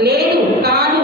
లేదు కాదు